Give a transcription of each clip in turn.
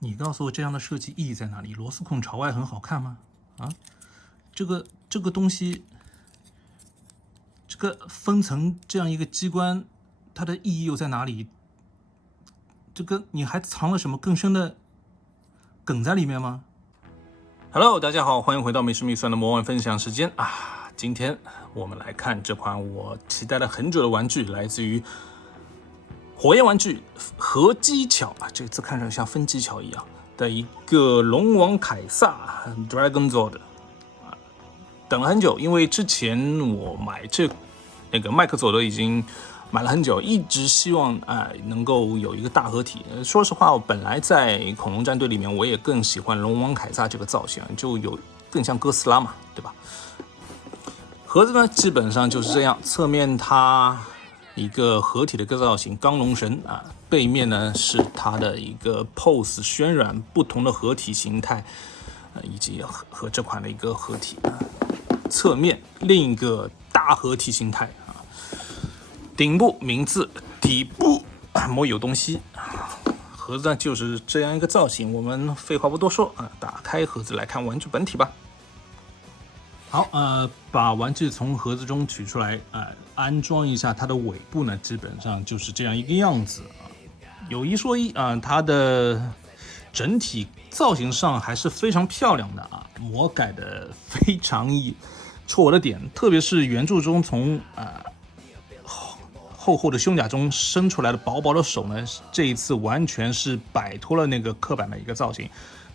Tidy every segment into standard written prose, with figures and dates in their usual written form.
你告诉我这样的设计意义在哪里？螺丝孔朝外很好看吗？啊，这个东西，这个分层这样一个机关，它的意义又在哪里？这个你还藏了什么更深的梗在里面吗 ？Hello， 大家好，欢迎回到美食秘酸的魔玩分享时间啊！今天我们来看这款我期待了很久的玩具，来自于火焰玩具合机巧啊，这次看着像分机巧一样的一个龙王凯撒 Dragonzord 啊，等了很久，因为之前我买那个麦克佐德已经买了很久，一直希望能够有一个大合体。说实话，我本来在恐龙战队里面，我也更喜欢龙王凯撒这个造型，就有更像哥斯拉嘛，对吧？盒子呢，基本上就是这样，侧面它一个合体的一个造型，钢龙神啊，背面呢是它的一个 pose 渲染不同的合体形态，以及和这款的一个合体。侧面另一个大合体形态啊，顶部名字，底部摸有东西。盒子呢就是这样一个造型，我们废话不多说啊，打开盒子来看玩具本体吧。好，把玩具从盒子中取出来，安装一下它的尾部呢，基本上就是这样一个样子啊。有一说一啊，它的整体造型上还是非常漂亮的啊，魔改的非常戳我的点，特别是原著中从厚厚的胸甲中伸出来的薄薄的手呢，这一次完全是摆脱了那个刻板的一个造型。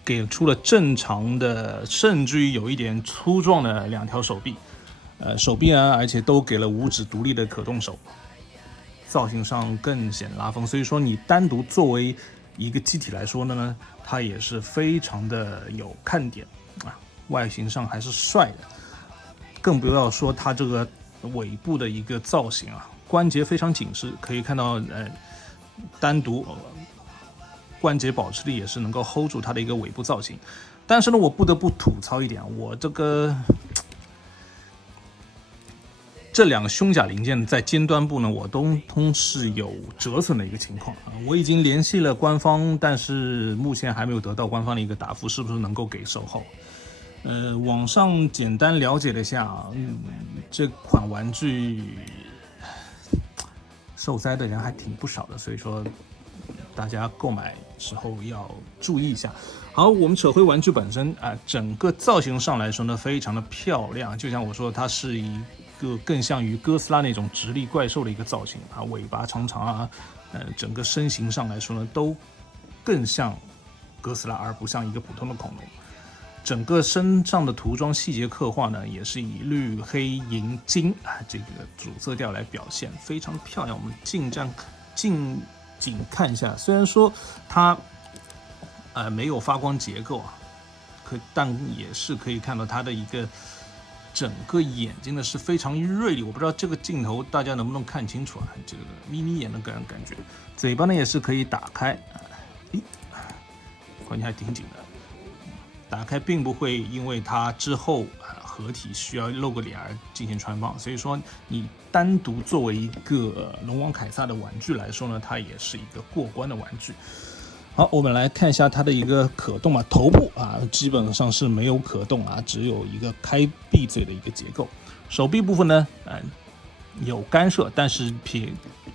给出了正常的，甚至于有一点粗壮的两条手臂，手臂呢，而且都给了五指独立的可动手，造型上更显拉风。所以说，你单独作为一个机体来说呢，它也是非常的有看点啊，外形上还是帅的，更不要说它这个尾部的一个造型啊，关节非常紧实，可以看到单独。关节保持力也是能够 hold 住它的一个尾部造型，但是呢，我不得不吐槽一点，我这两个胸甲零件在尖端部呢，我都是有折损的一个情况啊。我已经联系了官方，但是目前还没有得到官方的一个答复，是不是能够给售后？网上简单了解了一下，这款玩具受灾的人还挺不少的，所以说。大家购买时候要注意一下。好，我们扯回玩具本身啊，整个造型上来说呢，非常的漂亮。就像我说，它是一个更像于哥斯拉那种直立怪兽的一个造型啊，尾巴长长啊，整个身形上来说呢，都更像哥斯拉，而不像一个普通的恐龙。整个身上的涂装细节刻画呢，也是以绿、黑、银、金啊这个主色调来表现，非常漂亮。我们仅看一下，虽然说它没有发光结构啊，但也是可以看到它的一个整个眼睛呢是非常锐利。我不知道这个镜头大家能不能看清楚啊？这个眯眯眼的感觉，嘴巴呢也是可以打开，关节还挺紧的。打开并不会因为它之后合体需要露个脸而进行穿帮，所以说你单独作为一个龙王凯撒的玩具来说呢，它也是一个过关的玩具。好，我们来看一下它的一个可动啊，头部啊基本上是没有可动啊，只有一个开闭嘴的一个结构。手臂部分呢，有干涉，但是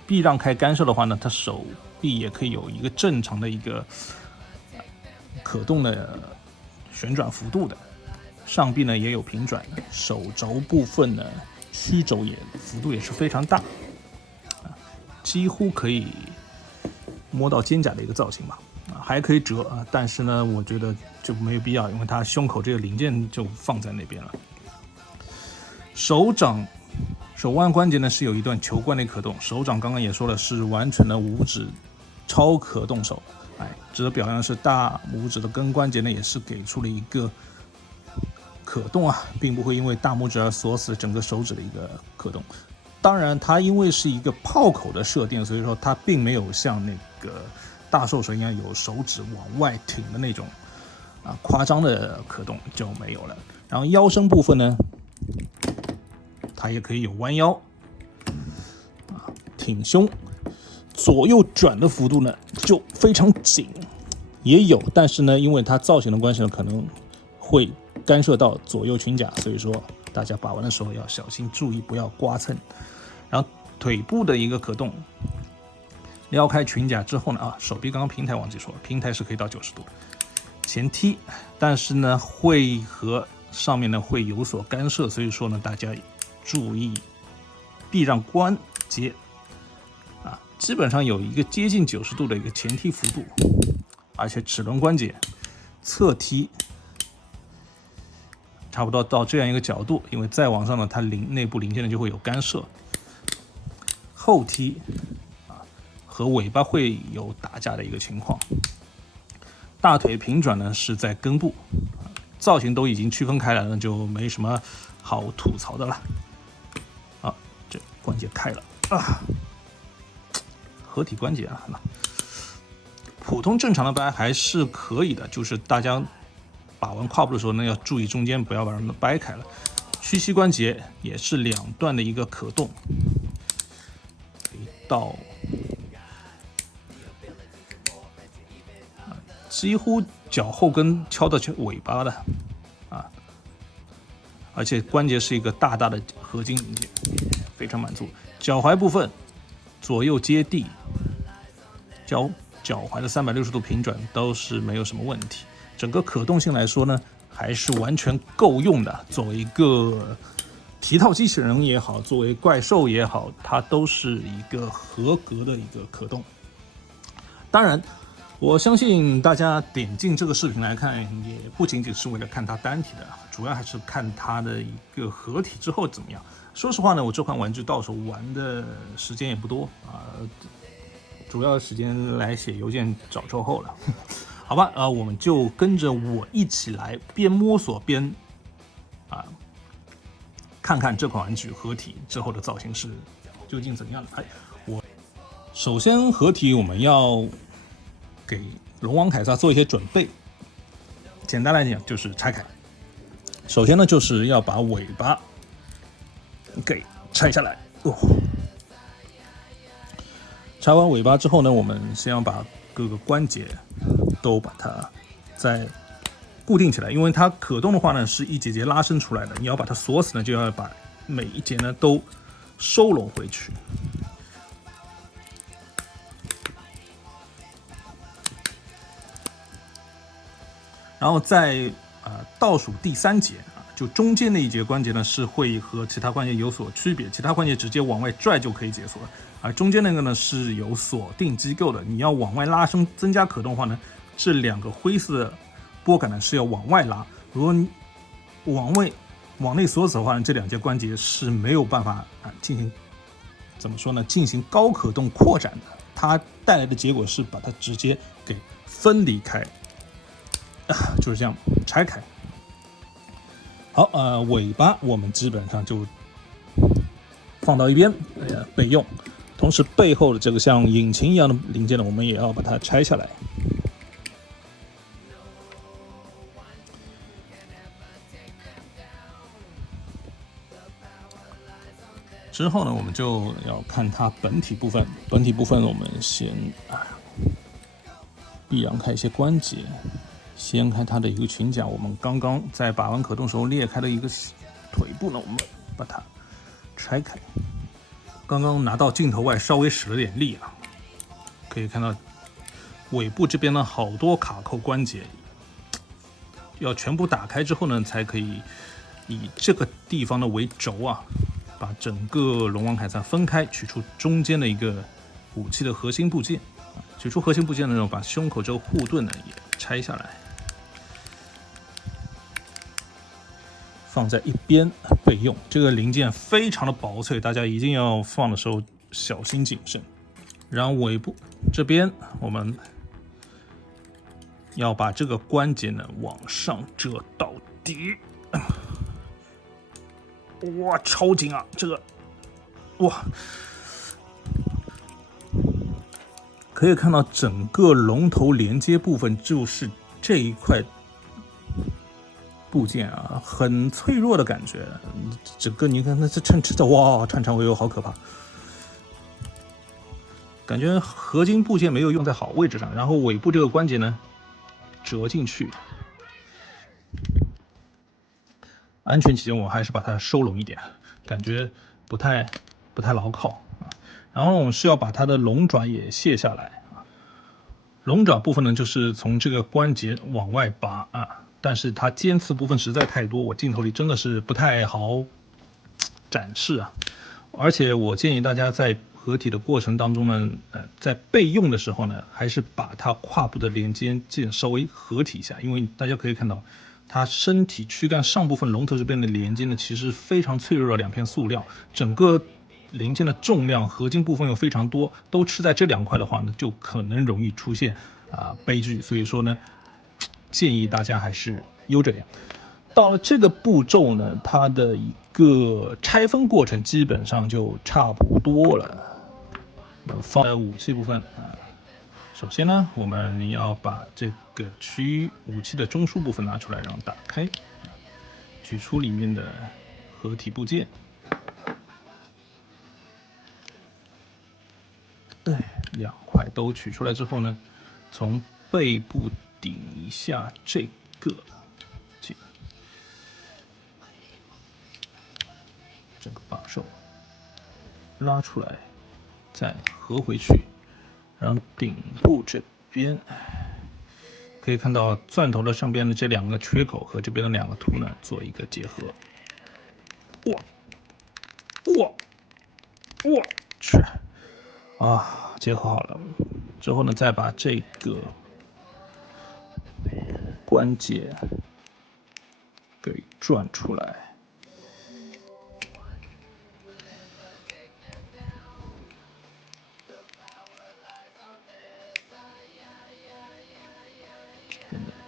避让开干涉的话呢，它手臂也可以有一个正常的一个可动的旋转幅度的。上臂呢也有平转，手肘部分呢曲肘幅度也是非常大，几乎可以摸到肩胛的一个造型吧，还可以折啊，但是呢我觉得就没有必要，因为它胸口这个零件就放在那边了。手腕关节呢是有一段球冠的可动，手掌刚刚也说了是完全的五指超可动手，值得表扬的是大拇指的根关节呢也是给出了一个可动啊，并不会因为大拇指而锁死整个手指的一个可动。当然，它因为是一个炮口的设定，所以说它并没有像那个大兽神一样有手指往外挺的那种夸张的可动就没有了。然后腰身部分呢，它也可以有弯腰挺胸，左右转的幅度呢就非常紧。也有，但是呢，因为它造型的关系呢，可能会干涉到左右裙甲，所以说大家把玩的时候要小心注意，不要刮蹭。然后腿部的一个可动，撩开裙甲之后呢，手臂刚刚平台忘记说了，平台是可以到90度，前踢，但是呢会和上面呢会有所干涉，所以说呢大家注意避让关节基本上有一个接近90度的一个前踢幅度，而且齿轮关节侧踢差不多到这样一个角度，因为再往上呢，它内部零件呢就会有干涉。后踢和尾巴会有打架的一个情况。大腿平转呢是在根部，造型都已经区分开来了，就没什么好吐槽的了。这关节开了合体关节普通正常的掰还是可以的，就是大家把玩跨步的时候呢，要注意中间不要把它们掰开了。屈膝关节也是两段的一个可动，到几乎脚后跟敲到尾巴的而且关节是一个大大的合金零件，非常满足。脚踝部分左右接地，脚踝的360度平转都是没有什么问题。整个可动性来说呢，还是完全够用的。作为一个皮套机器人也好，作为怪兽也好，它都是一个合格的一个可动。当然，我相信大家点进这个视频来看，也不仅仅是为了看它单体的，主要还是看它的一个合体之后怎么样。说实话呢，我这款玩具到手玩的时间也不多主要时间来写邮件找售后了。好吧，我们就跟着我一起来边摸索边看看这款玩具合体之后的造型是究竟怎样的。首先合体我们要给龙王凯撒做一些准备，简单来讲就是拆开。首先呢，就是要把尾巴给拆下来。拆完尾巴之后呢，我们先要把各个关节都把它再固定起来，因为它可动的话呢是一节节拉伸出来的，你要把它锁死呢，就要把每一节呢都收拢回去。然后在倒数第3节就中间的一节关节呢是会和其他关节有所区别，其他关节直接往外拽就可以解锁了，而中间那个呢是有锁定机构的，你要往外拉伸增加可动的话呢，这两个灰色的拨杆呢是要往外拉，如果你往内锁死的话呢，这两节关节是没有办法进行怎么说呢，进行高可动扩展的，它带来的结果是把它直接给分离开。就是这样拆开。好，尾巴我们基本上就放到一边备用，同时背后的这个像引擎一样的零件呢，我们也要把它拆下来。之后呢，我们就要看它本体部分。本体部分我们先避让开一些关节。掀开它的一个裙甲，我们刚刚在把玩可动时候裂开的一个腿部呢，我们把它拆开。刚刚拿到镜头外稍微使了点力可以看到尾部这边呢好多卡扣关节，要全部打开之后呢，才可以以这个地方的为轴把整个龙王凯撒分开，取出中间的一个武器的核心部件。取出核心部件呢，把胸口这个护盾呢也拆下来。放在一边备用，这个零件非常的薄脆，大家一定要放的时候小心谨慎。然后尾部这边我们要把这个关节呢往上折到底，哇，超紧这个，哇，可以看到整个龙头连接部分就是这一块部件很脆弱的感觉。整个你看，那这哇，颤颤巍巍，好可怕！感觉合金部件没有用在好位置上。然后尾部这个关节呢，折进去。安全起见，我还是把它收拢一点，感觉不太牢靠啊。然后我们是要把它的龙爪也卸下来啊。龙爪部分呢，就是从这个关节往外拔啊，但是它尖刺部分实在太多，我镜头里真的是不太好展示啊。而且我建议大家在合体的过程当中呢，在备用的时候呢，还是把它胯部的连接件稍微合体一下，因为大家可以看到，它身体躯干上部分龙头这边的连接呢，其实非常脆弱的两片塑料，整个零件的重量合金部分又非常多，都吃在这两块的话呢，就可能容易出现悲剧。所以说呢，建议大家还是悠着点。到了这个步骤呢，它的一个拆分过程基本上就差不多了。放在武器部分首先呢，我们要把这个武器的中枢部分拿出来，然后打开，取出里面的合体部件。两块都取出来之后呢，从背部顶一下这个整个把手拉出来，再合回去，然后顶部这边可以看到钻头的上边的这两个缺口和这边的两个凸呢做一个结合。我去结合好了之后呢，再把这个关节给转出来。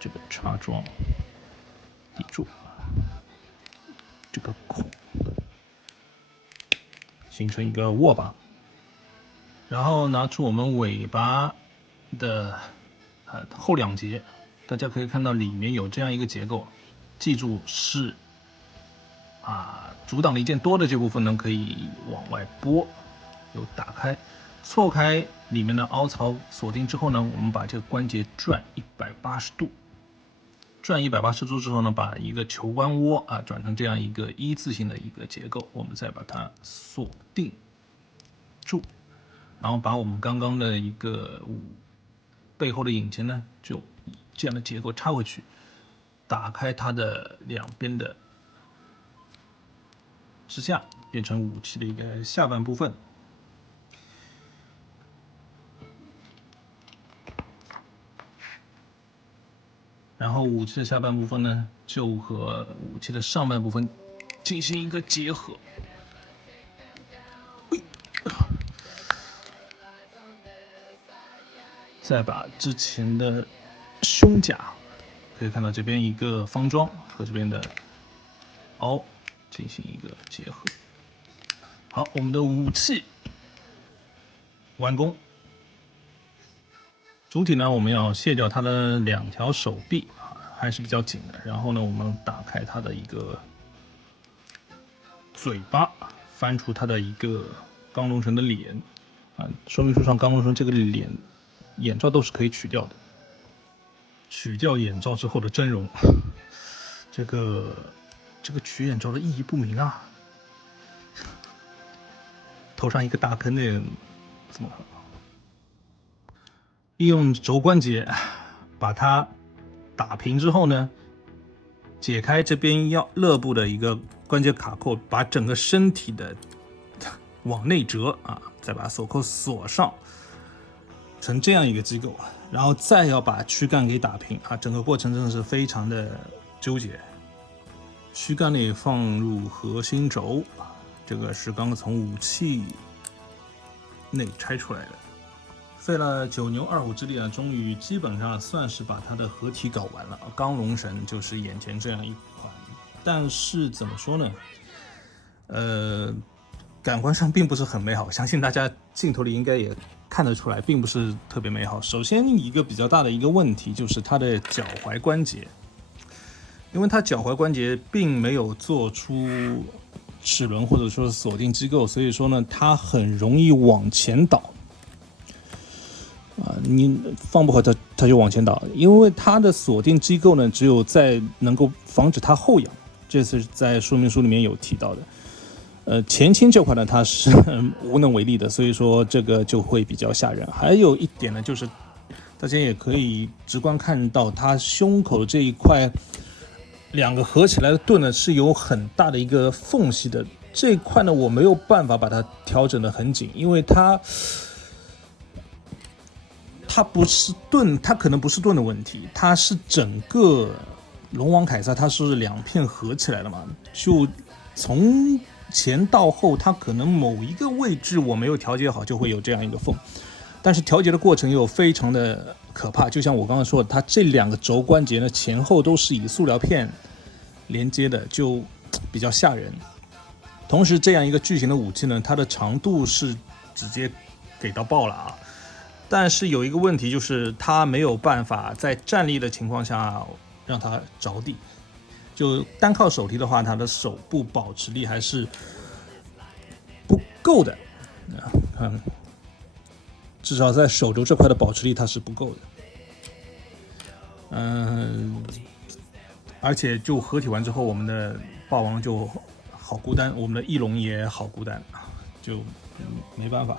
这个插桩抵住这个孔，形成一个握把，然后拿出我们尾巴的后两节，大家可以看到里面有这样一个结构，记住是阻挡零件多的这部分呢可以往外拨，有打开错开里面的凹槽锁定之后呢，我们把这个关节转180度。转180度之后呢，把一个球关窝转成这样一个一字形的一个结构，我们再把它锁定住，然后把我们刚刚的一个背后的引擎呢，就以这样的结构插回去，打开它的两边的支架，变成武器的一个下半部分。然后武器的下半部分呢，就和武器的上半部分进行一个结合。再把之前的胸甲，可以看到这边一个方桩和这边的凹进行一个结合。好，我们的武器完工。主体呢，我们要卸掉它的两条手臂还是比较紧的。然后呢，我们打开它的一个嘴巴，翻出它的一个钢龙绳的脸说明书上钢龙绳这个眼罩都是可以取掉的。取掉眼罩之后的真容，这个取眼罩的意义不明啊！头上一个大坑的，怎么？利用肘关节把它打平之后呢，解开这边肋部的一个关节卡扣，把整个身体的往内折再把锁扣锁上，成这样一个机构，然后再要把躯干给打平整个过程真的是非常的纠结。躯干内放入核心轴，这个是刚刚从武器内拆出来的。费了9牛2虎之力终于基本上算是把它的合体搞完了。钢龙绳就是眼前这样一款，但是怎么说呢？感官上并不是很美好，相信大家镜头里应该也看得出来，并不是特别美好。首先一个比较大的一个问题就是它的脚踝关节，因为它脚踝关节并没有做出齿轮或者说锁定机构，所以说呢，它很容易往前倒。你放不好它它就往前倒，因为它的锁定机构呢，只有在能够防止它后仰，这是在说明书里面有提到的。前倾这块呢，它是无能为力的，所以说这个就会比较吓人。还有一点呢，就是大家也可以直观看到，它胸口这一块2个合起来的盾呢，是有很大的一个缝隙的。这一块呢，我没有办法把它调整得很紧，因为它不是盾，它可能不是盾的问题，它是整个龙王凯撒它是2片合起来的嘛，就从前到后，它可能某一个位置我没有调节好，就会有这样一个缝。但是调节的过程又非常的可怕，就像我刚刚说的，它这2个轴关节呢前后都是以塑料片连接的，就比较吓人。同时，这样一个巨型的武器呢，它的长度是直接给到爆了啊！但是有一个问题，就是它没有办法在站立的情况下让它着地。就单靠手提的话，它的手部保持力还是不够的。至少在手肘这块的保持力它是不够的。而且就合体完之后，我们的霸王就好孤单，我们的翼龙也好孤单，就没办法。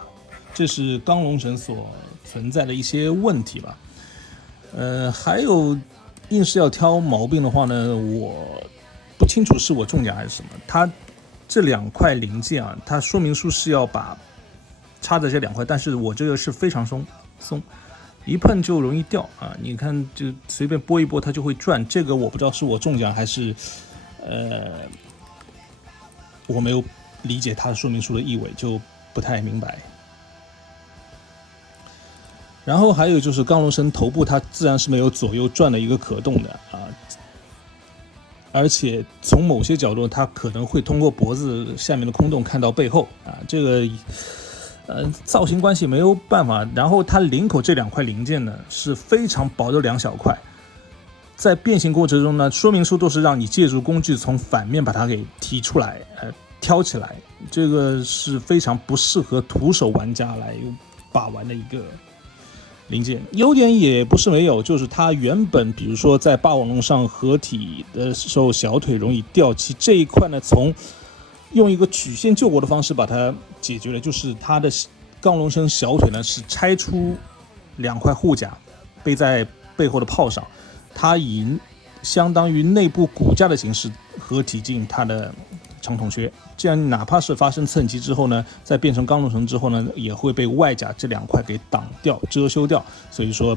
这是钢龙神所存在的一些问题吧。还有硬是要挑毛病的话呢，我不清楚是我中奖还是什么。它这2块零件啊，它说明书是要把插在这2块，但是我这个是非常松，一碰就容易掉啊！你看，就随便拨一拨它就会转。这个我不知道是我中奖还是我没有理解它说明书的意味，就不太明白。然后还有就是钢龙神头部它自然是没有左右转的一个可动的啊，而且从某些角度它可能会通过脖子下面的空洞看到背后啊，这个造型关系没有办法。然后它领口这2块零件呢是非常薄的2小块，在变形过程中呢，说明书都是让你借助工具从反面把它给提出来，挑起来，这个是非常不适合徒手玩家来把玩的一个零件。优点也不是没有，就是它原本比如说在霸王龙上合体的时候小腿容易掉漆，这一块呢从用一个曲线救国的方式把它解决了，就是它的钢龙身小腿呢是拆出2块护甲背在背后的炮上，它以相当于内部骨架的形式合体进它的长筒靴，这样哪怕是发生蹭击之后呢，在变成钢龙神之后呢，也会被外甲这2块给挡掉遮羞掉，所以说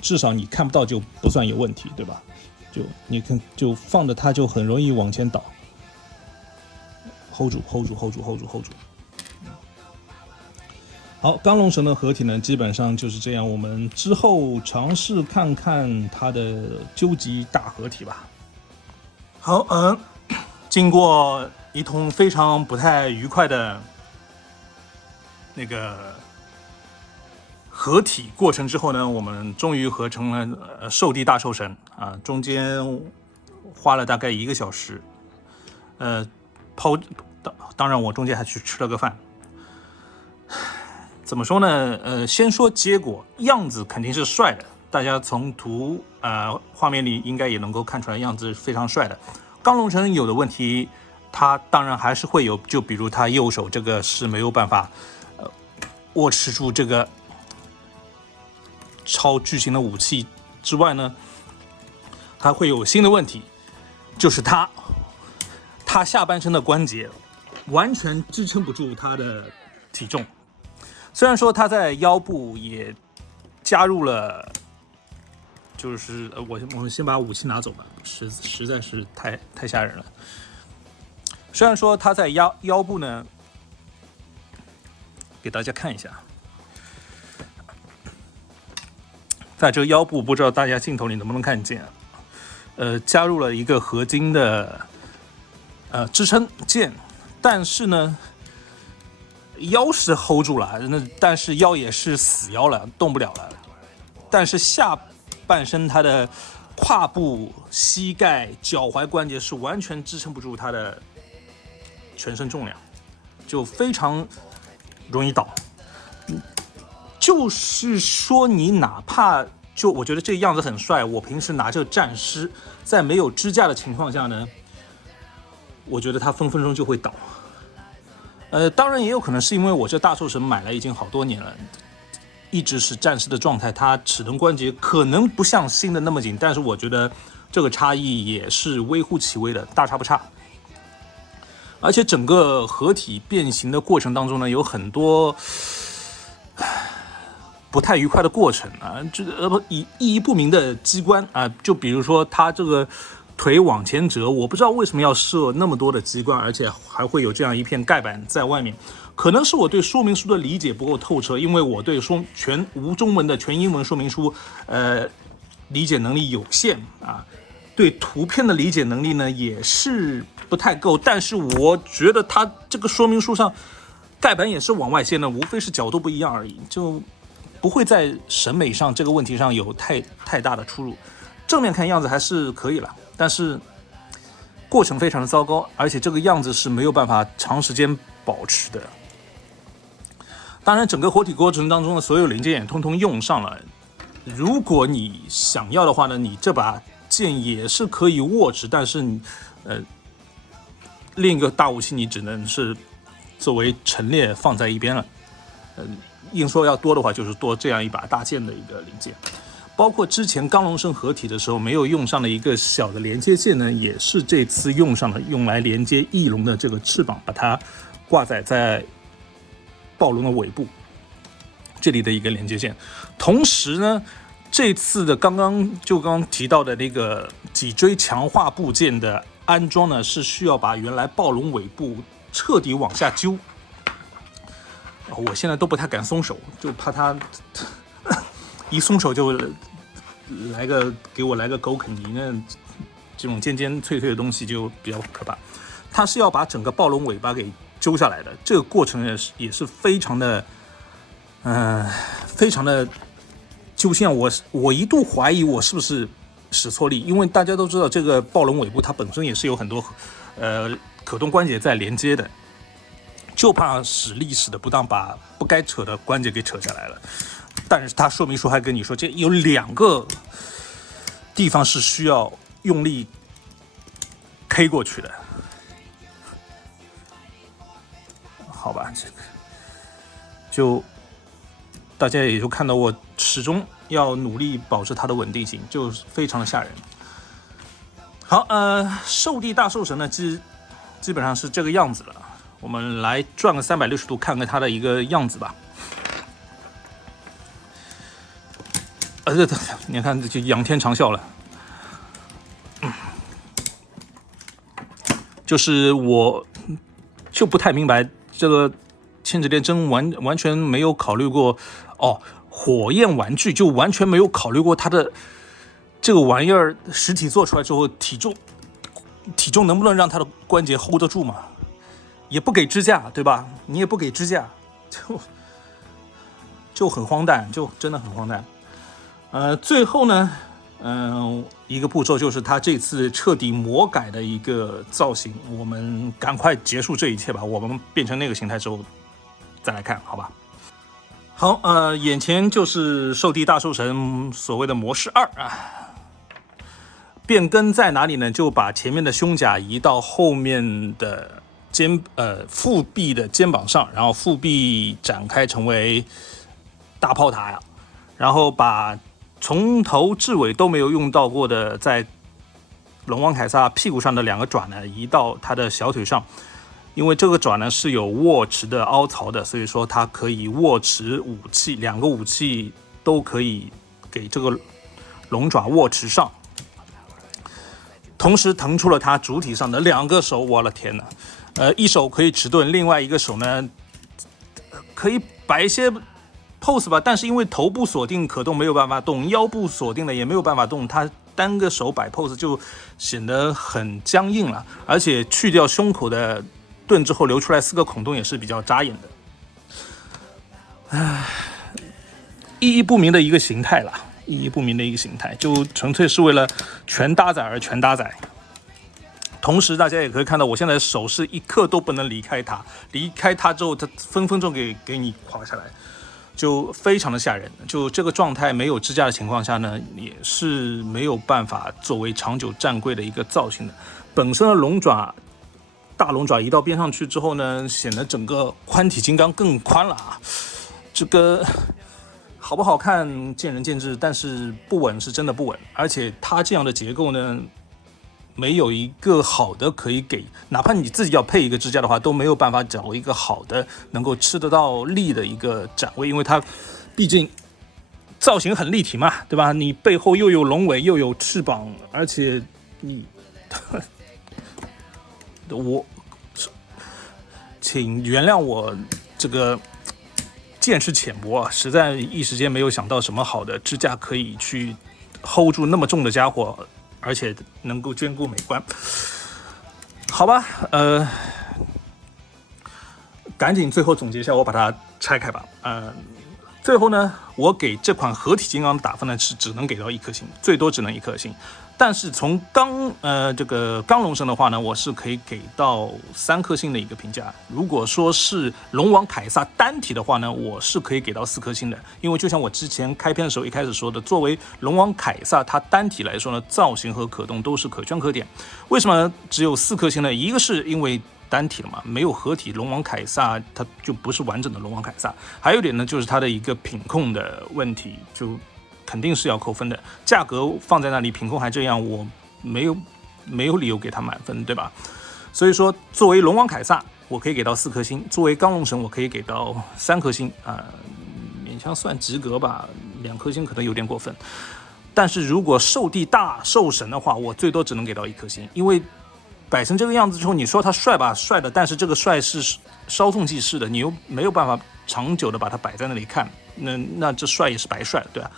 至少你看不到就不算有问题，对吧？就你看就放着它就很容易往前倒。hold 住。好，钢龙神的合体呢，基本上就是这样。我们之后尝试看看它的究极大合体吧。好，经过一通非常不太愉快的那个合体过程之后呢，我们终于合成了兽地大兽神啊，中间花了大概1个小时，当然我中间还去吃了个饭。怎么说呢？先说结果，样子肯定是帅的，大家从画面里应该也能够看出来，样子非常帅的。钢龙神有的问题，它当然还是会有，就比如它右手这个是没有办法握持住这个超巨型的武器之外呢，它会有新的问题，就是它下半身的关节完全支撑不住它的体重。虽然说它在腰部也加入了，就是我们先把武器拿走吧，实在是太吓人了。虽然说它在腰部呢，给大家看一下，在这腰部不知道大家镜头里能不能看见，加入了一个合金的支撑件，但是呢腰是 hold 住了，但是腰也是死腰了，动不了了。但是下半身它的胯部、膝盖、脚踝关节是完全支撑不住它的全身重量，就非常容易倒。就是说你哪怕就我觉得这个样子很帅，我平时拿这个战狮，在没有支架的情况下呢，我觉得它分分钟就会倒。当然也有可能是因为我这大兽神买了已经好多年了，一直是战士的状态，它齿轮关节可能不像新的那么紧，但是我觉得这个差异也是微乎其微的，大差不差。而且整个合体变形的过程当中呢，有很多不太愉快的过程啊，意义不明的机关啊，就比如说它这个腿往前折，我不知道为什么要设那么多的机关，而且还会有这样一片盖板在外面。可能是我对说明书的理解不够透彻，因为我对全无中文的全英文说明书，理解能力有限啊，对图片的理解能力呢也是不太够。但是我觉得它这个说明书上盖板也是往外掀的，无非是角度不一样而已，就不会在审美上这个问题上有太大的出入。正面看样子还是可以了，但是过程非常的糟糕，而且这个样子是没有办法长时间保持的。当然整个活体过程当中的所有零件也通通用上了，如果你想要的话呢，你这把剑也是可以握持，但是你另一个大武器你只能是作为陈列放在一边了。硬说要多的话，就是多这样一把大剑的一个零件。包括之前钢龙神合体的时候没有用上的一个小的连接件呢，也是这次用上了，用来连接翼龙的这个翅膀，把它挂载在暴龙的尾部这里的一个连接件。同时呢，这次的刚刚提到的那个脊椎强化部件的安装呢，是需要把原来暴龙尾部彻底往下揪。我现在都不太敢松手，就怕它一松手就给我来个狗啃泥呢，这种尖尖脆脆的东西就比较可怕。它是要把整个暴龙尾巴给揪下来的，这个过程也是非常的揪心啊！我一度怀疑我是不是使错力，因为大家都知道这个暴龙尾部它本身也是有很多可动关节在连接的，就怕使力使的不当，把不该扯的关节给扯下来了。但是它说明书还跟你说，这有2个地方是需要用力 K 过去的，好吧，这个就大家也就看到我始终要努力保持它的稳定性，就非常的吓人。好，兽地大兽神呢，基本上是这个样子了。我们来转个360度，看看它的一个样子吧。你看这就仰天长啸了。就是我就不太明白，这个千值练真完全没有考虑过火焰玩具，就完全没有考虑过它的这个玩意儿实体做出来之后体重能不能让它的关节 hold 得住嘛？也不给支架，对吧？你也不给支架，就很荒诞，就真的很荒诞。最后呢，一个步骤就是它这次彻底魔改的一个造型。我们赶快结束这一切吧，我们变成那个形态之后再来看，好吧？好，眼前就是兽地大兽神所谓的模式2啊。变更在哪里呢？就把前面的胸甲移到后面的腹壁的肩膀上，然后腹壁展开成为大炮塔呀，然后把从头至尾都没有用到过的在龙王凯撒屁股上的2个爪呢移到他的小腿上，因为这个爪呢是有握持的凹槽的，所以说它可以握持武器，2个武器都可以给这个龙爪握持上。同时腾出了它主体上的2个手，我的天哪！一手可以迟钝，另外一个手呢可以摆一些 pose 吧，但是因为头部锁定可动没有办法动，腰部锁定的也没有办法动，它单个手摆 pose 就显得很僵硬了，而且去掉胸口的盾之后留出来4个孔洞也是比较扎眼的。意义不明的一个形态啦，意义不明的一个形态，就纯粹是为了全搭载而全搭载。同时大家也可以看到，我现在手是一刻都不能离开它，离开它之后它分分钟给你垮下来。就非常的吓人。就这个状态没有支架的情况下呢，也是没有办法作为长久站柜的一个造型的。本身的龙爪。大龙爪移到边上去之后呢，显得整个宽体金刚更宽了啊。这个好不好看见仁见智，但是不稳是真的不稳。而且它这样的结构呢，没有一个好的可以给，哪怕你自己要配一个支架的话，都没有办法找一个好的能够吃得到力的一个展位，因为它毕竟造型很立体嘛，对吧？你背后又有龙尾又有翅膀，而且你。请原谅我这个见识浅薄啊，实在一时间没有想到什么好的支架可以去 hold 住那么重的家伙，而且能够兼顾美观。好吧，赶紧最后总结一下，我把它拆开吧。最后呢，我给这款合体金刚的打分呢是只能给到1颗星，最多只能1颗星。但是从这个刚龙神的话呢，我是可以给到3颗星的一个评价。如果说是龙王凯撒单体的话呢，我是可以给到4颗星的。因为就像我之前开篇的时候一开始说的，作为龙王凯撒它单体来说呢，造型和可动都是可圈可点。为什么只有4颗星呢？一个是因为单体了嘛，没有合体龙王凯撒，它就不是完整的龙王凯撒。还有一点呢，就是它的一个品控的问题，就肯定是要扣分的。价格放在那里，品控还这样，我没有理由给它满分，对吧？所以说，作为龙王凯撒，我可以给到4颗星；作为刚龙神，我可以给到3颗星啊，勉强算及格吧。2颗星可能有点过分。但是如果兽帝大兽神的话，我最多只能给到1颗星，因为摆成这个样子之后，你说它帅吧，帅的，但是这个帅是稍纵即逝的，你又没有办法长久的把它摆在那里看，那这帅也是白帅，对吧？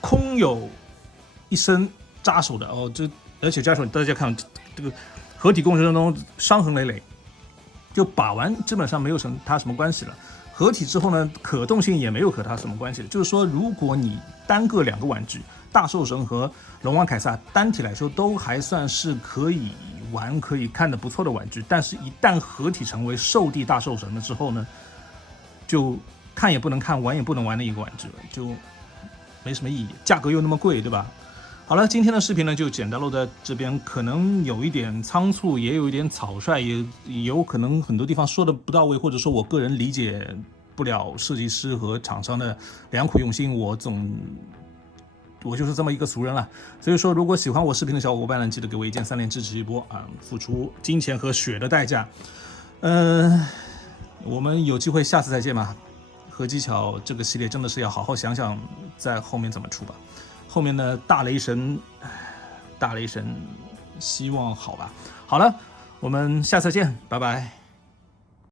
空有一身扎手的哦，而且加手大家看这个合体过程中伤痕累累，就把玩基本上没有它什么关系了。合体之后呢，可动性也没有和它什么关系了。就是说，如果你单个2个玩具，大兽神和龙王凯撒单体来说都还算是可以玩、可以看的不错的玩具，但是一旦合体成为兽帝大兽神了之后呢，就看也不能看，玩也不能玩的一个玩具了，就没什么意义，价格又那么贵，对吧？好了，今天的视频呢就简单落在这边，可能有一点仓促，也有一点草率，也有可能很多地方说的不到位，或者说我个人理解不了设计师和厂商的良苦用心，我就是这么一个俗人了。所以说，如果喜欢我视频的小伙伴呢，记得给我一键3连支持一波啊，付出金钱和血的代价。我们有机会下次再见吧。合机巧这个系列真的是要好好想想在后面怎么出吧。后面的大雷神希望好吧。好了，我们下次见，拜拜。